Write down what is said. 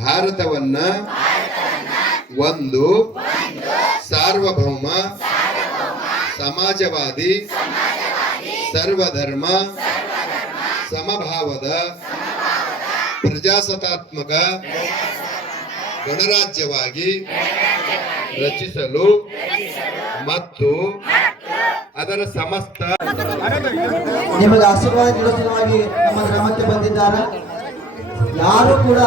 ಭಾರತವನ್ನ ಒಂದು ಸಾರ್ವಭೌಮ ಸಮಾಜವಾದಿ ಸರ್ವಧರ್ಮ ಸಮಭಾವದ ಪ್ರಜಾಸತ್ತಾತ್ಮಕ ಗಣರಾಜ್ಯವಾಗಿ ರಚಿಸಲು ಮತ್ತು ಅದರ ಸಮಸ್ತ ನಿಮಗೆ ಆಶೀರ್ವಾದ ನೀಡುವ ಸಲುವಾಗಿ ನಮ್ಮ ಗ್ರಾಮಕ್ಕೆ ಬಂದಿದ್ದಾರೆ. ಯಾರು ಕೂಡ